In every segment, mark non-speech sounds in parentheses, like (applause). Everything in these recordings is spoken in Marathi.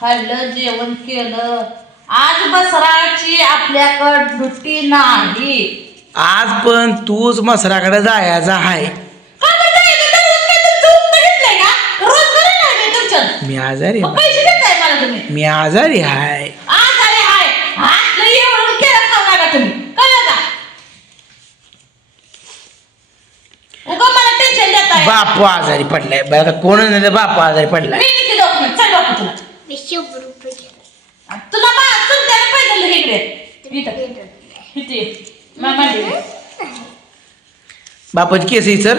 खाल्लं जेवण केलं. आज बसराची आपल्याकडं दुट्टी नाही. आज पण तूच मसराकडे जायचा आहे. का बरं जायचं? दररोज काय तुमचं उत्तर घेतलंय का? रोज घरी नाही मी तुमच्यात. मी आजारी मग आहे. पैसे देताय मला तुम्ही. मी आजारी आहे. आज आले हाय आज लई एवढं केलं खाऊ नका तुम्ही? कळलं का? उगा मला टेन्शन देताय. बापू आजारी पडलाय. बरं कोण नाही बापू आजारी पडलाय? मी किती डॉक्युमेंट? चल बापू तुला. मी शंभर रुपये घेतले. आणि तुला बा चुलत्याला पैसे दिले इकडे. इथं. मामा बापाची केस आहे सर.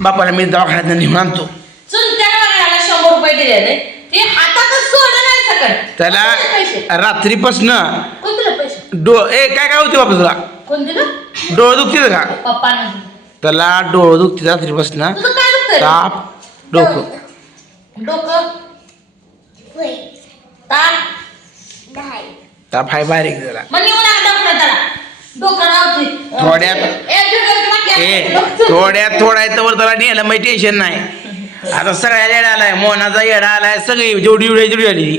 बापाला मी दवाखान्यात नेऊन आणतो. बघायला शंभर रुपये दिलेले ते हातातच सोडलं नाही सकट. त्याला कोण दिले पैसे? रात्रीपासनं कोण दिलं पैसे? डो ए काय काय होते बापा तुला? कोण दिलं डोळं दुखतील का? पप्पानं दिलं त्याला डोळं दुखते रात्रीपासनं. तुझं काय दुखतंय? ताप डोकं. डोकं. ताप हाय बारीक जरा. मग निघून आला डॉक्टर त्याला. डोकं राहते थोड्यात- ए थोड्यात थोडा आहे तर त्याला नेलं मग टेन्शन नाही. आता सगळ्या येडा आलाय मोनाचा येडा आलाय सगळी जेवढी जेवढी जेवढी आली.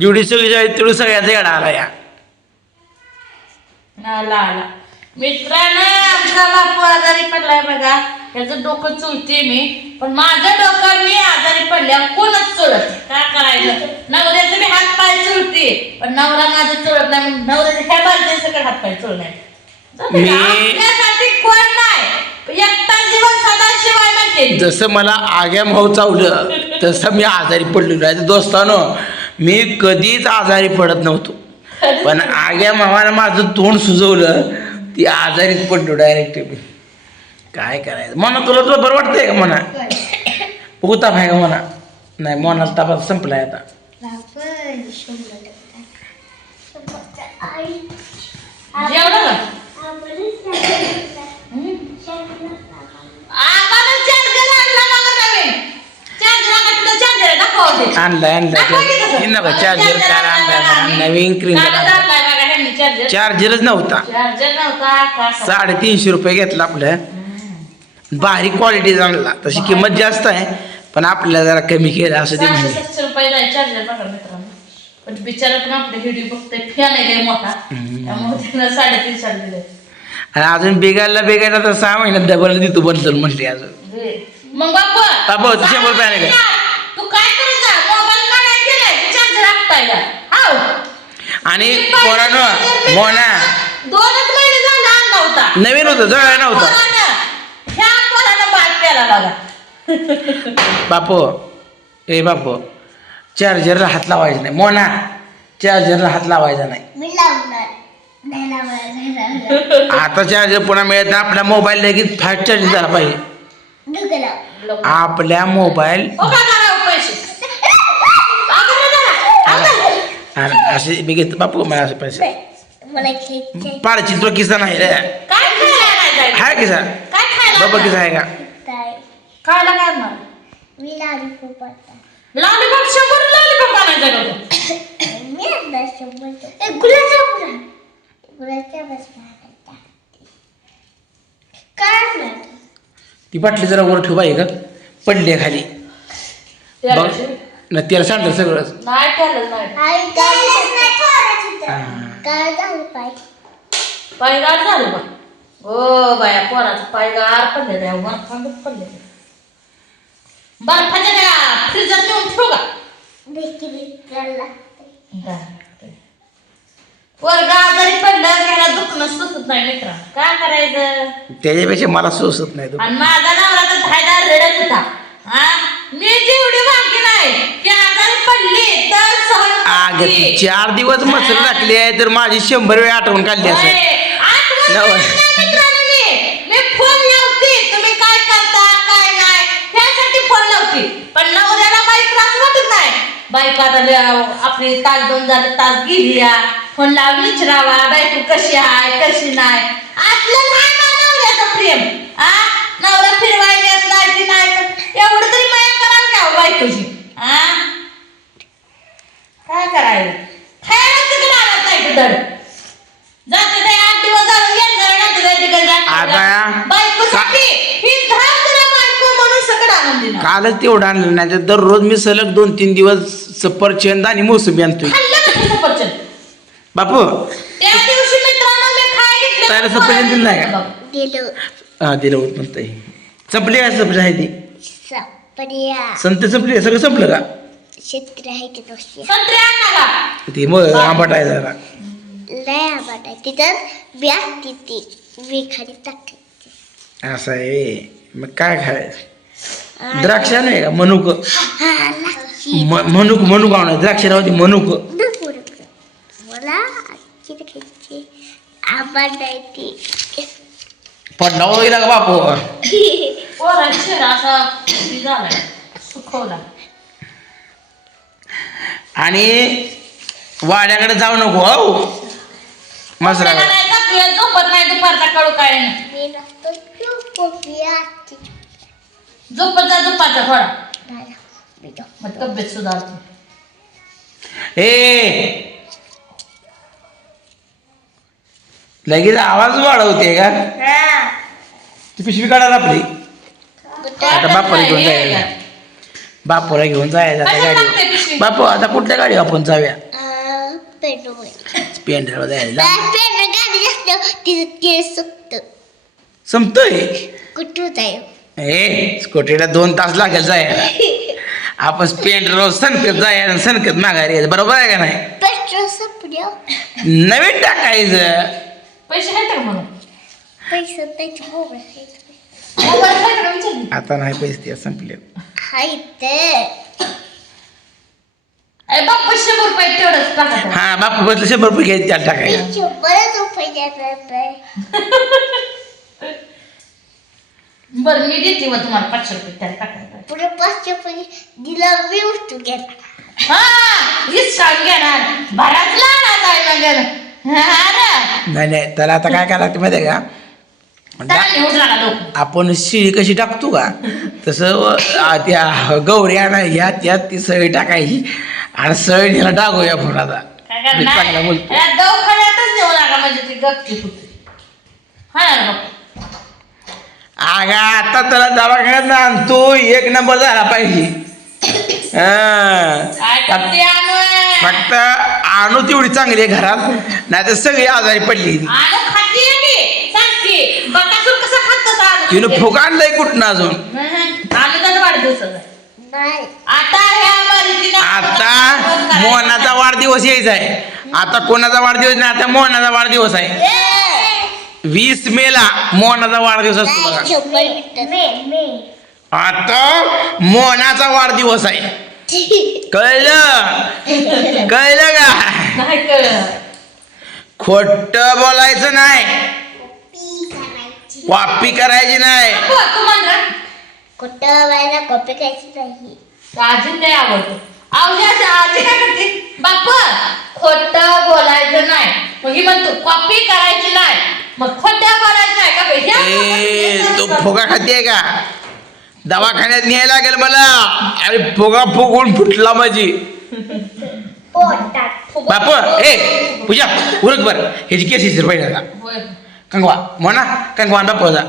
जेवढी सगळी जेवढी तेवढी सगळ्याचा येडा आला या आला आला. मित्रांनो आमचा बापू आजारी पडलाय बघा त्याचं डोकं चुलते मी. पण माझं डोकं मी आजारी पडल्यावर कोणच चोळत काय करायचं? नवऱ्याचं मी हात पाय चुलते. पण नवरा माझं चोळत नाही म्हणून नवऱ्याचं ह्या बाजूने सगळं हात पाय चोळणार मी- आपल्यासाठी कोण नाही? एकटा जीवन सदा शिवाय म्हणते जसं मला आग्या भाऊ चावलं तसं मी आजारी पडलो. नाही दोस्तानो मी कधीच आजारी पडत नव्हतो. पण आग्या मामानं माझं तोंड सुजवलं ती आजारीच पडलो डायरेक्ट मी. काय करायचं? म्हणा तुला तुला बरं वाटतंय का म्हणा बघू ताप आहे का म्हणा नाही मोनाला ताप संपलाय आता. आणलाय आणलाय. हे नका चार्जर काय आणलाय नवीन क्रीम चार्जर चार्जरच नव्हता. साडेतीनशे रुपये घेतला आपलं. बारीक क्वालिटीचा आणला तशी किंमत जास्त आहे पण आपल्याला जरा कमी केलं असं ते म्हणजे सातशे रुपयाला आहे चार्जर बघा मित्रांनो. पण बिचारा पण आपले व्हिडिओ बघतोय फॅन आहे लय मोठा. त्यामुळे त्यानं साडेतीनशे दिले आणि अजून बेगायला बेगायला तर सहा महिन्यात डबल देतो बदल म्हटली अजून. मग बापू बापू, तू शंभर रुपये आले का? तू काय करत जा? मोबाईल काढायला गेलाय चार्जर आपटायला. हाव. आणि पोरानं मोना. दोनच महिने झाला आणला होता नवीन होतं जवळ नव्हतं. केला बघा बापू ए बापू चार्जरला हात लावायचा नाही. मोना चार्जरला हात लावायचा नाही. मी लावणार. नाही लावणार नाही लावणार. आता चार्जर पुन्हा मिळत नाही. आपल्या मोबाईल लगेच फास्ट चार्जिंग झाला पाहिजे. लाव. आपल्या मोबाईल हो का करा पैसे? अगं रे जरा, अगं. आणि असे मी घेतो. बापू मला असे पैसे. मला. पाडची तो किस्सा नाही रे. काय खायला नाही जायचं? हाय किस्सा. काय खायला बाबा किस्सा आहे का? खायला काय आणणार मी लॉलीपॉप शंभर लॉलीपॉप आणायचं का तू? (coughs) मी शंभर गुलाबजामुन आण. काय आणणार? ती बाटली जरा वर ठेवा का पडली खाली. बघ. न त्याला सांगलं सगळं. नाही केलं नाही. काय झालं पाय? पायगार झालं बा हो बाया पोराचं पायगार वर थांबत बर्फाच्या त्या फ्रीजात नेऊन ठेवू का? आजारी पडलं घ्यायला दुखणं सुचत नाही मित्र. काय करायचं? त्याच्यापेक्षा मला सोसत नाही तो आणि माझा नवरा तर धायदार रडत होता. हा? मी जेवढी भागी नाही ती आजारी पडली तर सहन करते. चार दिवस मसर टाकली आहे तर माझी शंभर वेळ आठवण काढली होय. असेल आठवण नाही मित्रांनो मी. मी फोन लावते तुम्ही काय करता काय नाही त्यासाठी फोन लावते पण नवऱ्याला बाईक त्रास वाटत नाही आता ल- आपली तास दोन झालं तास गेली या. फोन लावून विचारावा बायको कशी आहे कशी नाही. असलं नाही नवऱ्याचं प्रेम. आ? नवरा फिरवायला येत नाही नाही एवढं तरी माया करावं का बायकोची. आ? काय करायला खायला तिकडे आणत नाही जाते ते आठ दिवस झाले येणार जाते ते तिकडे बायकोसाठी ही धार तुला बायको म्हणून सगळं आनंदी कालच तेवढं आणलं नाही तर दररोज मी सलग दोन तीन दिवस सफरचंद आणि मोसंबी आणतोय. खाल्लं का ते सफरचंद? बापू त्या दिवशी मित्रांनो मी खाय घेतलं त्याला सफरचंद दिलं नाही का? दिलं. हा दिलं होत म्हणताय. संपली का सफरचंद आहे ती? सपड्या संत संपली सगळं संपलं का? क्षेत्र आहे की संत्रे ते मग आंबट आहे जरा. लय आंबट आहे. तिथं ब्या तिथे बी खाली टाकायची असं आहे. मग काय खायचं? द्राक्ष नाही का? मनुक. हा म- मनुक मनुक आणा द्राक्ष राहते मनुक. नको नको. मला आजची खायची आंबट आहे ती. पडला गेला का बापू? (laughs) पोरांचा चेहरा असा हे झालाय सुखवला आणि वाड्याकडे जाऊ नको हो. मसरा त्याला नाही जातोय, झोपत नाही दुपारचा कळू काय नाही मी नसतो झोपत जा दुपारचा थोडा. मी तब्येत सुधारते ए! लगेच आवाज वाढवते का? हा. ती पिशवी काढायला आपली? आता बापाला घेऊन जायला बापूला घेऊन जायचं आता गाडी? बापू आता कुठल्या गाडी आपण जाऊया? पेंढरला जायला संपतोय? कुठं जाईल ए स्कूटीला दोन तास लागेल जायला. (laughs) आपण स्पेंडर सनकत जायला सनकत माघारी यायचं. बरोबर आहे का नाही? पेट्रोल नवीन टाकायचं. पैसे आहेत का म्हणून? पैसे त्याचे मोबाईल मोबाईल आहे का? विचारली आता नाही पैसे ते संपले हाय ते अरे बाप शंभर रुपये तेवढंच. टाका. हा बापू बसलं शंभर रुपये घ्यायचे त्याला टाकायला शंभरच रुपये (laughs) बरं मी देते मग तुम्हाला पाचशे रुपये त्याला टाकायला पुढे पाचशे रुपये दिला मी उठू गेला हा हीच काम घेणार. बराच लहान आहे मग हा ना. नाही नाही त्याला आता काय करायचं माहिती आहे का? त्याला निवड लागला लोक आपण शिळी कशी टाकतो का? तसं आ, त्या गौरी आणा ह्या त्यात ती सळी टाकायची. आणि सळी ह्याला टाकूया फोन आता. काय मी चांगला करणार बोलतो या दवाखान्यातच नेऊ लागा म्हणजे ती गपची होती. हा ना अगं आता त्याला दवाखान्यात आणतो. एक नंबर झाला पाहिजे. हा. फक्त आणू तेवढी चांगली आहे घरात. नाही तर सगळी आजारी पडली. तिनं? फुग आणलंय कुठं अजून? आता मोहनाचा वाढदिवस यायचा आहे आता कोणाचा वाढदिवस नाही आता मोहनाचा वाढदिवस आहे. वीस मेला मोहनाचा वाढदिवस असतो बघा. शंभर मीटर आता मोहनाचा वाढदिवस आहे. (laughs) कळलं? कळलं का? नाही कळलं. खोट बोलायचं नाही. वापी करायची नाही. बापू, तू म्हण. ना. कुठं व्हायला कॉपी खायची नाही. अजून नाही आवडतो आवडी असं आजी काय करते? बाप खोट बोलायचं नाही. मग ही म्हणतो कॉपी करायची नाही. मग खोटं बोलायचं आहे का बे? ए तो फुगा खाते का? दवाखान्यात न्यायला लागेल मला. अरे फुगा फुगून फुटला माझी. पोटात बाप ए पूजा उरक बर. ह्याची केस हिचर पाहिजे आता. होय. कंगवा म्हणा कंगवा बापाचा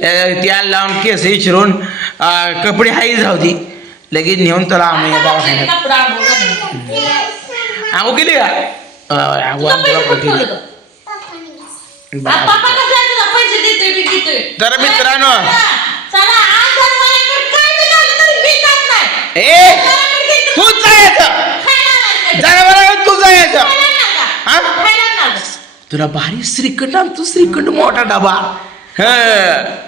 त्याला लावून केस हिचरून अं, कपडे हाईच राहती लगेच नेऊन त्याला आम्ही दवाखान्यात. कपडा आंघोळ घालून. आंघोळ केली का? अं, आंघोळ केली. तर मित्रांनो. ए जायचं तू जायचं? तुला भारी श्रीखंड आणतो श्रीखंड मोठा डबा. ह.